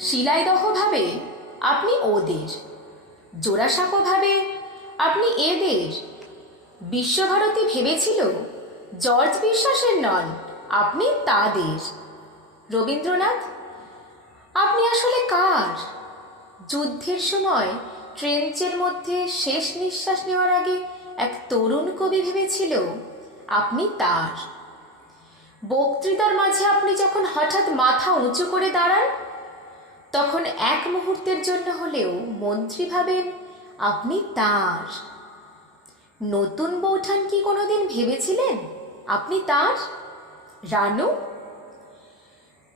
শিলাইদহ ভাবে আপনি ওদের, জোড়াসাঁকো ভাবে আপনি এদের। বিশ্বভারতী ভেবেছিল জর্জ বিশ্বাসের নন, আপনি তাদের। রবীন্দ্রনাথ, আপনি আসলে কার? যুদ্ধের সময় ট্রেঞ্চের মধ্যে শেষ নিঃশ্বাস নেওয়ার আগে এক তরুণ কবি ভেবেছিল আপনি তার। বক্তৃতার মাঝে আপনি যখন হঠাৎ মাথা উঁচু করে দাঁড়ান, তখন এক মুহূর্তের জন্য হলেও মন্ত্রী ভাবেন আপনি তার। নতুন বৌঠান কি কোনোদিন ভেবেছিলেন আপনি তার? রানু,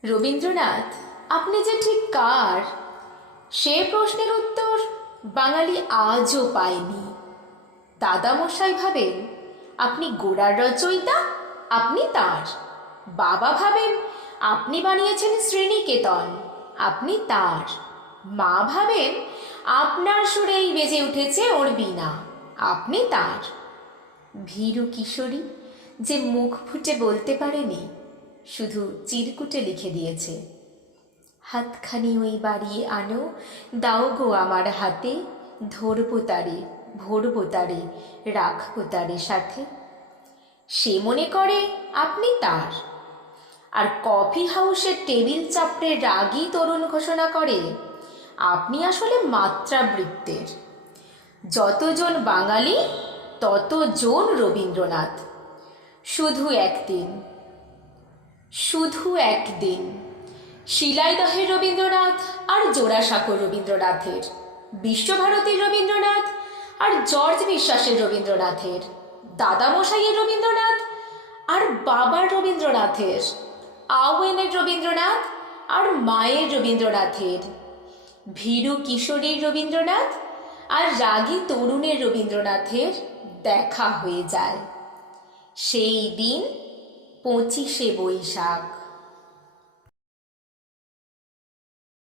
রবীন্দ্রনাথ, আপনি যে ঠিক কার সে প্রশ্নের উত্তর বাঙালি আজও পায়নি। দাদামশাই ভাবেন আপনি গোড়ার রচয়িতা, আপনি তার। বাবা ভাবেন আপনি বানিয়েছেন শ্রীনিকেতন, আপনি তার। মা ভাবেন আপনার সুরেই বেজে উঠেছে ওর বীণা, আপনি তার। ভীরু কিশোরী যে মুখ ফুটে বলতে পারেনি, শুধু চিরকুটে লিখে দিয়েছে, হাতখানি ওই বাড়িয়ে আনো, দাও গো আমার হাতে, ধরবো তারে, ভরবো তারে, রাখবো তারে সাথে। সে মনে করে আপনি তার। আর কফি হাউসের টেবিল চাপড়ে রাগী তরুণ ঘোষণা করে আপনি আসলে মাত্রাবৃত্তের। যতজন বাঙালি ততজন রবীন্দ্রনাথ। শুধু একদিন, শুধু একদিন শিলাইদহের রবীন্দ্রনাথ আর জোড়াসাঁকোর রবীন্দ্রনাথের, বিশ্বভারতীর রবীন্দ্রনাথ আর জর্জ বিশ্বাসের রবীন্দ্রনাথের, দাদামশাইয়ের রবীন্দ্রনাথ আর বাবার রবীন্দ্রনাথের, আওয়েনের রবীন্দ্রনাথ আর মায়ের রবীন্দ্রনাথের, ভীরু কিশোরীর রবীন্দ্রনাথ আর রাগী তরুণের রবীন্দ্রনাথের দেখা হয়ে যায়। সেই দিন 25শে বৈশাখ।